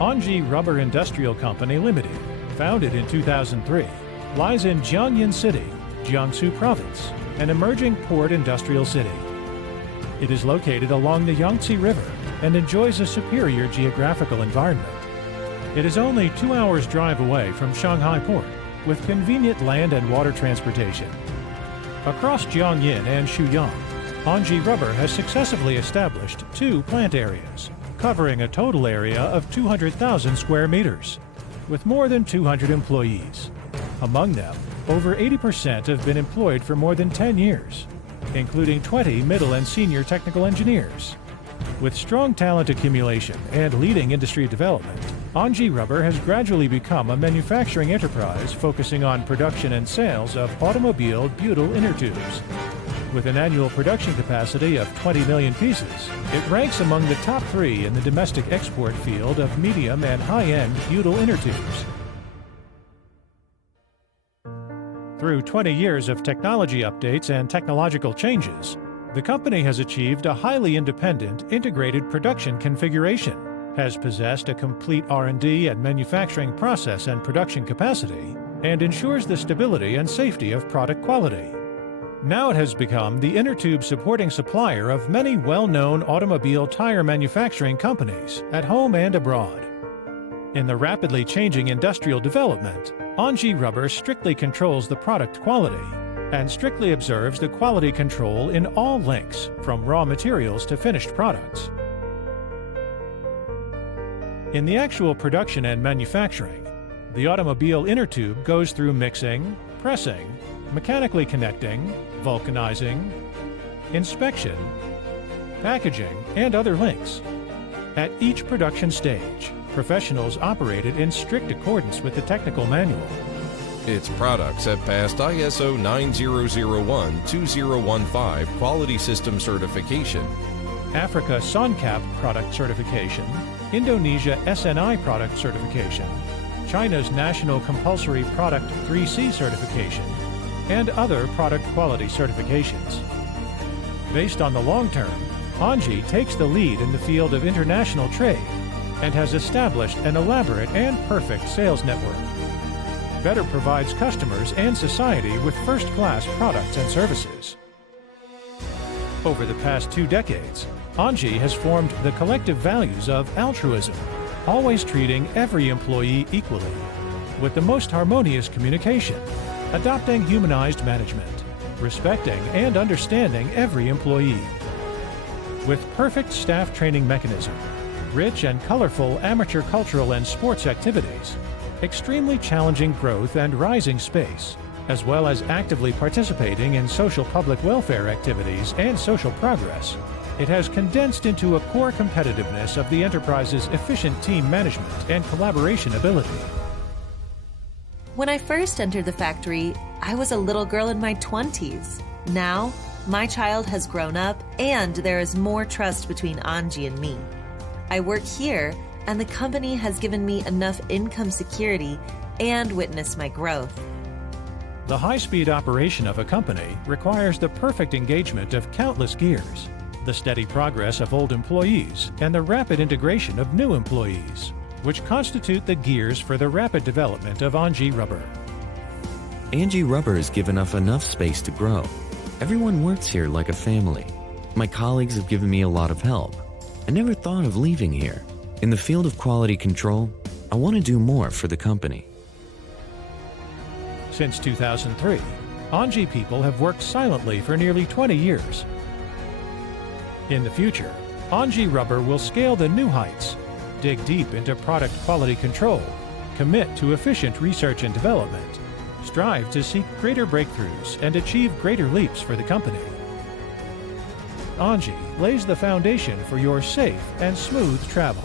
Anji Rubber Industrial Company Limited, founded in 2003, lies in Jiangyin City, Jiangsu Province, an emerging port industrial city. It is located along the Yangtze River and enjoys a superior geographical environment. It is only 2 hours' drive away from Shanghai Port, with convenient land and water transportation. Across Jiangyin and Shuyang, Anji Rubber has successfully established 2 plant areas, covering a total area of 200,000 square meters, with more than 200 employees. Among them, over 80% have been employed for more than 10 years, including 20 middle and senior technical engineers. With strong talent accumulation and leading industry development, Anji Rubber has gradually become a manufacturing enterprise focusing on production and sales of automobile butyl inner tubes. With an annual production capacity of 20 million pieces, it ranks among the top 3 in the domestic export field of medium and high-end butyl inner tubes. Through 20 years of technology updates and technological changes, the company has achieved a highly independent, integrated production configuration, has possessed a complete R&D and manufacturing process and production capacity, and ensures the stability and safety of product quality. Now it has become the inner tube supporting supplier of many well-known automobile tire manufacturing companies at home and abroad. In the rapidly changing industrial development, Anji Rubber strictly controls the product quality and strictly observes the quality control in all links, from raw materials to finished products. In the actual production and manufacturing, the automobile inner tube goes through mixing, pressing, mechanically connecting, vulcanizing, inspection, packaging, and other links. At each production stage, professionals operated in strict accordance with the technical manual. Its products have passed ISO 9001-2015 Quality System Certification, Africa SONCAP Product Certification, Indonesia SNI Product Certification, China's National Compulsory Product 3C Certification, and other product quality certifications. Based on the long term, Anji takes the lead in the field of international trade and has established an elaborate and perfect sales network. Better provides customers and society with first-class products and services. Over the past 2 decades, Anji has formed the collective values of altruism, always treating every employee equally, with the most harmonious communication, adopting humanized management, respecting and understanding every employee. With perfect staff training mechanism, rich and colorful amateur cultural and sports activities, extremely challenging growth and rising space, as well as actively participating in social public welfare activities and social progress, it has condensed into a core competitiveness of the enterprise's efficient team management and collaboration ability. When I first entered the factory, I was a little girl in my 20s. Now, my child has grown up and there is more trust between Anji and me. I work here and the company has given me enough income security and witnessed my growth. The high-speed operation of a company requires the perfect engagement of countless gears, the steady progress of old employees, and the rapid integration of new employees, which constitute the gears for the rapid development of Anji Rubber. Anji Rubber has given us enough space to grow. Everyone works here like a family. My colleagues have given me a lot of help. I never thought of leaving here. In the field of quality control, I want to do more for the company. Since 2003, Anji people have worked silently for nearly 20 years. In the future, Anji Rubber will scale the new heights, dig deep into product quality control, commit to efficient research and development, strive to seek greater breakthroughs, and achieve greater leaps for the company. Anji lays the foundation for your safe and smooth travel.